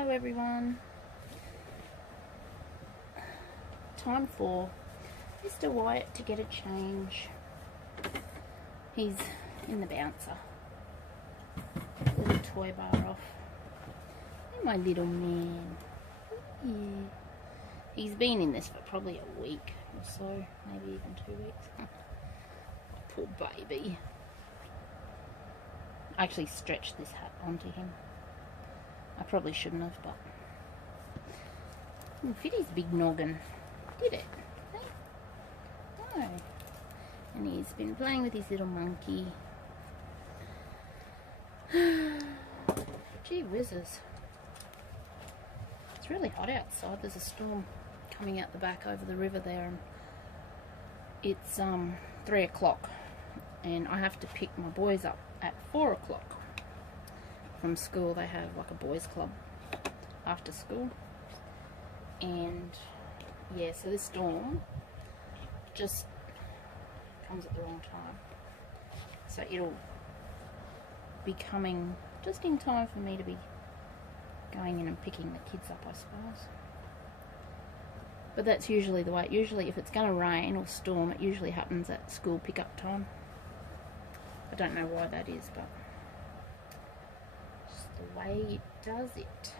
Hello everyone. Time for Mr. Whyat to get a change. He's in the bouncer. Little toy bar off. And my little man. Yeah. He's been in this for probably a week or so, maybe even 2 weeks. Poor baby. I actually stretched this hat onto him. I probably shouldn't have, but didn't fit his big noggin, did it? No. And he's been playing with his little monkey. Gee whizzes. It's really hot outside. There's a storm coming out the back over the river there, and it's 3 o'clock, and I have to pick my boys up at 4 o'clock from school. They have like a boys club after school, and yeah, so this storm just comes at the wrong time, so it'll be coming just in time for me to be going in and picking the kids up, I suppose. But that's usually the way. Usually if it's going to rain or storm, it usually happens at school pickup time. I don't know why that is, but just the way it does it.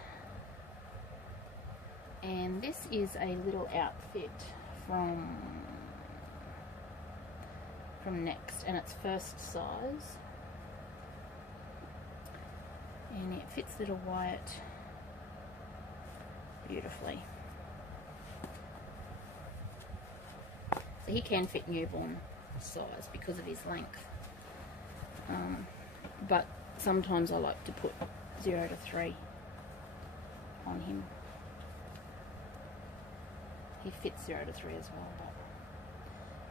And this is a little outfit from Next, and it's first size, and it fits little Whyat beautifully. So he can fit newborn size because of his length, but sometimes I like to put 0 to 3 on him. He fits 0 to 3 as well, but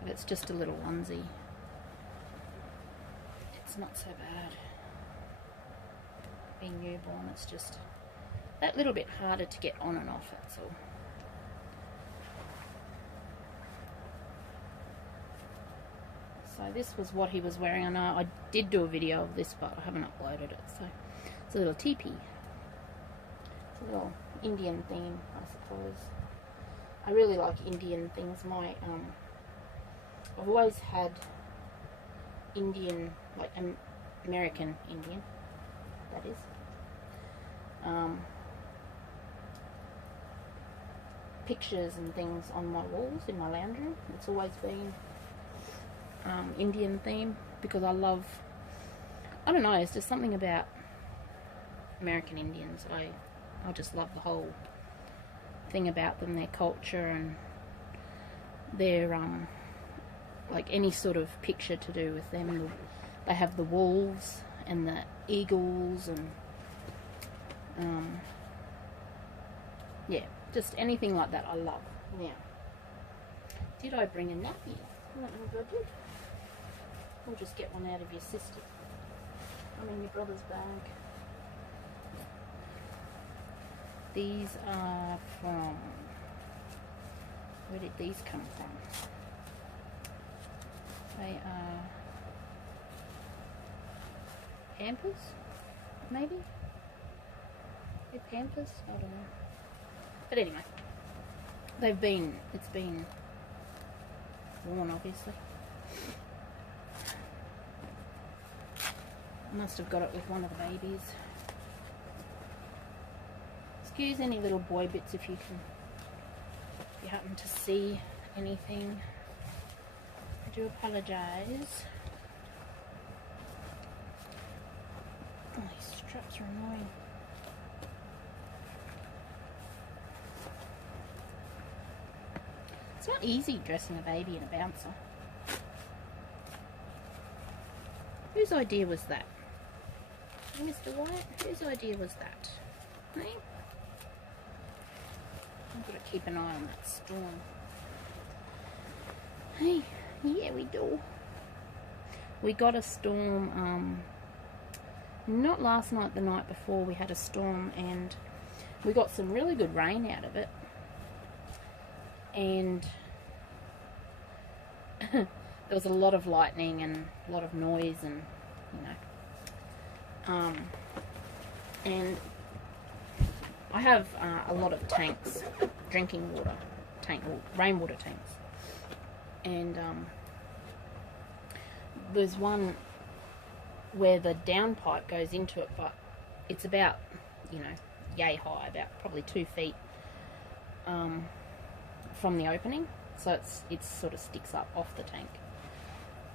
if it's just a little onesie, it's not so bad. Being newborn, it's just that little bit harder to get on and off, that's all. So this was what he was wearing. I know I did do a video of this, but I haven't uploaded it. So it's a little teepee. It's a little Indian theme, I suppose. I really like Indian things. I've always had Indian, like American Indian, that is. Pictures and things on my walls in my lounge room. It's always been Indian theme, because I don't know, it's just something about American Indians. I just love the whole thing about them, their culture and their like any sort of picture to do with them. They have the wolves and the eagles and yeah, just anything like that I love. Now, did I bring a nappy? I don't know if I did. We'll just get one out of your sister. I'm in your brother's bag. These are from, where did these come from? They are Pampers, maybe? They're Pampers? I don't know. But anyway, it's been worn, obviously. I must have got it with one of the babies. Excuse any little boy bits if you happen to see anything. I do apologise. Oh, these straps are annoying. It's not easy dressing a baby in a bouncer. Whose idea was that? Mr. Whyat, whose idea was that? Hey? I've got to keep an eye on that storm. Hey, yeah, we do. We got a storm, not last night, the night before we had a storm, and we got some really good rain out of it. And there was a lot of lightning and a lot of noise, and you know, and I have a lot of tanks, drinking water tank, or rainwater tanks, and there's one where the downpipe goes into it, but it's about, you know, yay high, about probably 2 feet from the opening, so it sort of sticks up off the tank.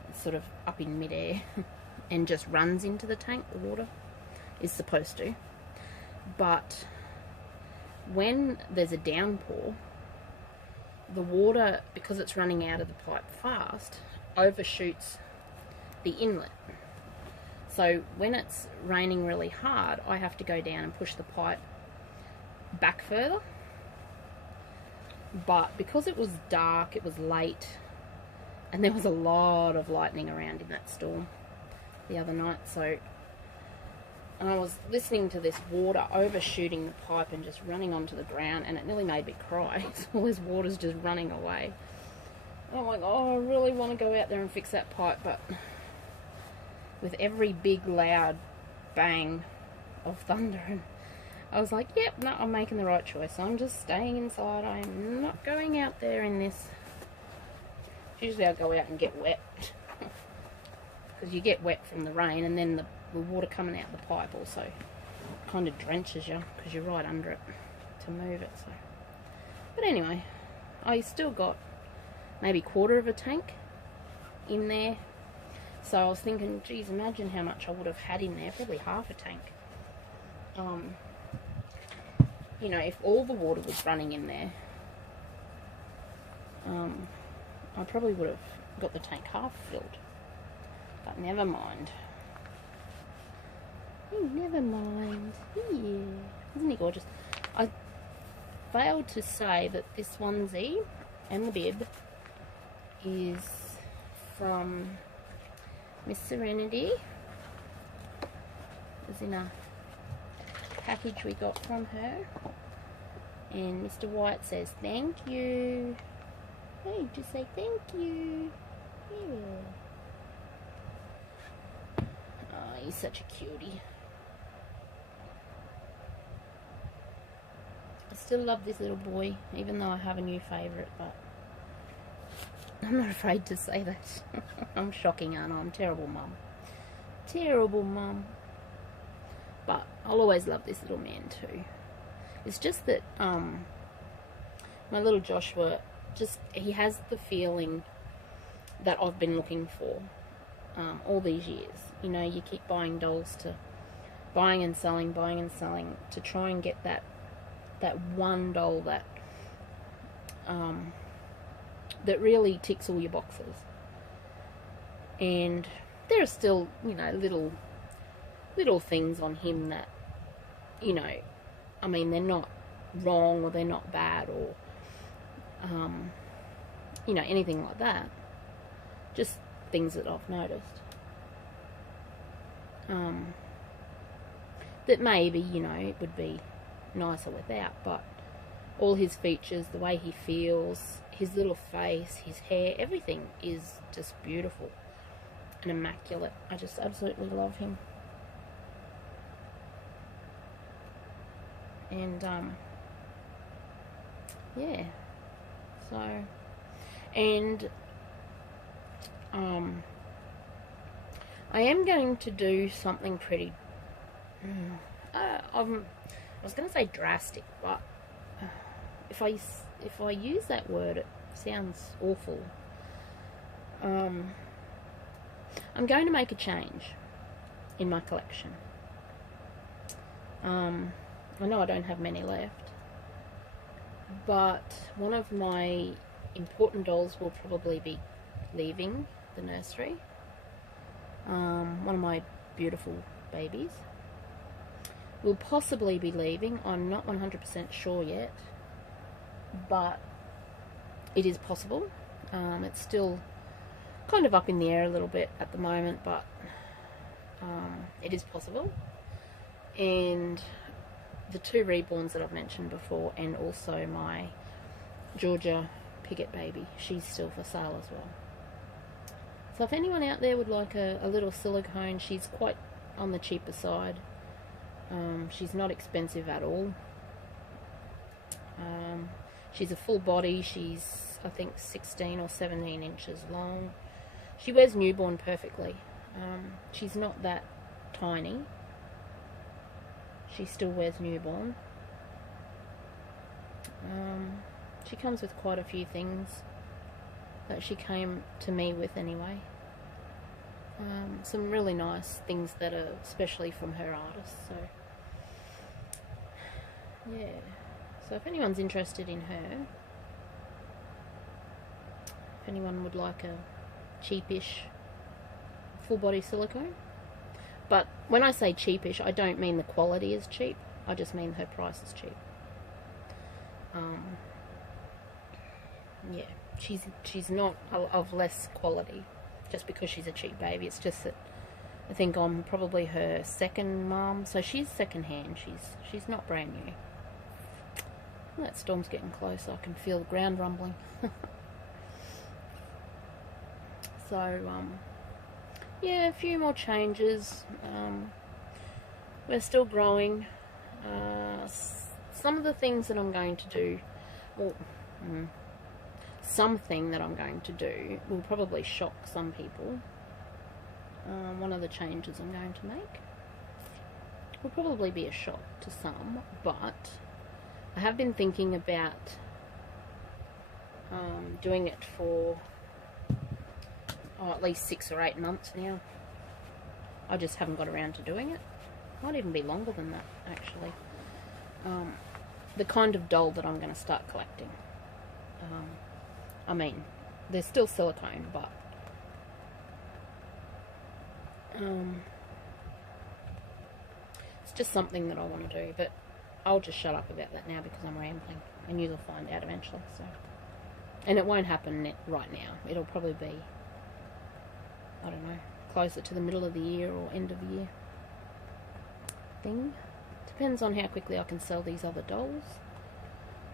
It's sort of up in midair and just runs into the tank. The water is supposed to, but when there's a downpour, the water, because it's running out of the pipe fast, overshoots the inlet. So when it's raining really hard, I have to go down and push the pipe back further. But because it was dark, it was late, and there was a lot of lightning around in that storm the other night, so I was listening to this water overshooting the pipe and just running onto the ground, and it nearly made me cry. All this water's just running away. And I'm like, oh, I really want to go out there and fix that pipe, but with every big loud bang of thunder, and I was like, yep, no, I'm making the right choice. I'm just staying inside. I'm not going out there in this. Usually I go out and get wet, because you get wet from the rain, and then the water coming out the pipe also kind of drenches you because you're right under it to move it. So, but anyway, I still got maybe 1/4 of a tank in there. So I was thinking, geez, imagine how much I would have had in there. Probably half a tank. You know, if all the water was running in there, I probably would have got the tank half filled. But never mind. Never mind. Yeah. Isn't he gorgeous? I failed to say that this onesie and the bib is from Miss Serenity. It was in a package we got from her, and Mr. Whyat says thank you. Hey, just say thank you. Yeah. Oh, he's such a cutie. I still love this little boy, even though I have a new favourite, but I'm not afraid to say that. I'm shocking, aren't I? I'm terrible mum. Terrible mum. But I'll always love this little man too. It's just that my little Joshua, he has the feeling that I've been looking for all these years. You know, you keep buying dolls, buying and selling to try and get that one doll that that really ticks all your boxes. And there are still, you know, little things on him that, you know, I mean, they're not wrong or they're not bad or you know, anything like that. Just things that I've noticed that maybe, you know, it would be nicer without, but all his features, the way he feels, his little face, his hair, everything is just beautiful and immaculate. I just absolutely love him. And yeah, so, and I am going to do something pretty I was going to say drastic, but if I use that word, it sounds awful. I'm going to make a change in my collection. I know I don't have many left, but one of my important dolls will probably be leaving the nursery. One of my beautiful babies will possibly be leaving. I'm not 100% sure yet, but it is possible. It's still kind of up in the air a little bit at the moment, but it is possible. And the 2 reborns that I've mentioned before, and also my Georgia Piggott baby, she's still for sale as well. So if anyone out there would like a little silicone, she's quite on the cheaper side. She's not expensive at all. She's a full body. She's, I think, 16 or 17 inches long. She wears newborn perfectly. She's not that tiny. She still wears newborn. She comes with quite a few things that she came to me with anyway. Some really nice things that are especially from her artist. So yeah, so if anyone's interested in her, if anyone would like a cheapish full body silicone, but when I say cheapish, I don't mean the quality is cheap, I just mean her price is cheap. Yeah, she's not of less quality just because she's a cheap baby. It's just that I think I'm probably her second mum, so she's second hand. She's not brand new. That storm's getting close. I can feel the ground rumbling. So yeah, a few more changes. We're still growing. Some of the things that I'm going to do, well, something that I'm going to do will probably shock some people. One of the changes I'm going to make will probably be a shock to some, but I have been thinking about doing it for at least 6 or 8 months now. I just haven't got around to doing it. Might even be longer than that, actually. The kind of doll that I'm going to start collecting. I mean, there's still silicone, but it's just something that I want to do. But I'll just shut up about that now because I'm rambling, and you'll find out eventually. So, and it won't happen right now. It'll probably be, I don't know, closer to the middle of the year or end of the year thing. Depends on how quickly I can sell these other dolls,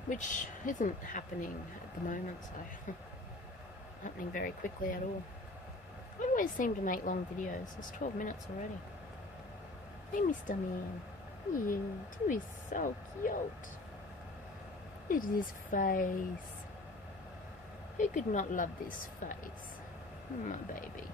which isn't happening at the moment, so happening very quickly at all. I always seem to make long videos. It's 12 minutes already. Hey, Mr. Man. You is so cute. Look at his face. Who could not love this face? My baby.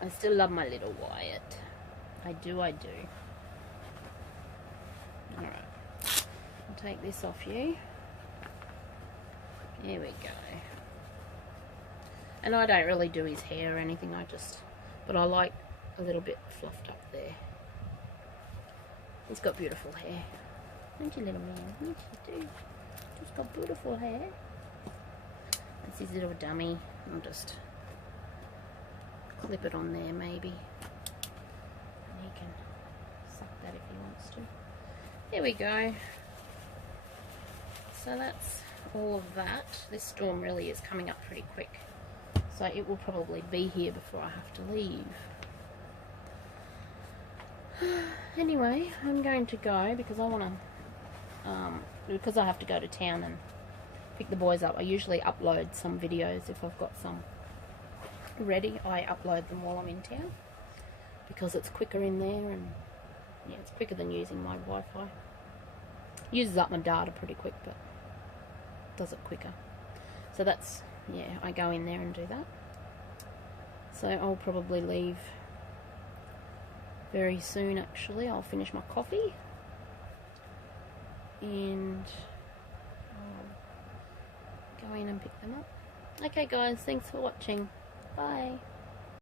I still love my little Whyat. I do. Alright. I'll take this off you. There we go. And I don't really do his hair or anything, but I like a little bit fluffed up there. He's got beautiful hair. Don't you, little man? Yes, you do. He's got beautiful hair. That's his little dummy. I'll just clip it on there maybe. And he can suck that if he wants to. There we go. So that's all of that. This storm really is coming up pretty quick. So it will probably be here before I have to leave. Anyway, I'm going to go because I want to, because I have to go to town and pick the boys up. I usually upload some videos if I've got some ready. I upload them while I'm in town because it's quicker in there, and yeah, it's quicker than using my Wi-Fi. Uses up my data pretty quick, but does it quicker. So that's, yeah, I go in there and do that. So I'll probably leave very soon actually. I'll finish my coffee and I'll go in and pick them up. Okay guys, thanks for watching. Bye.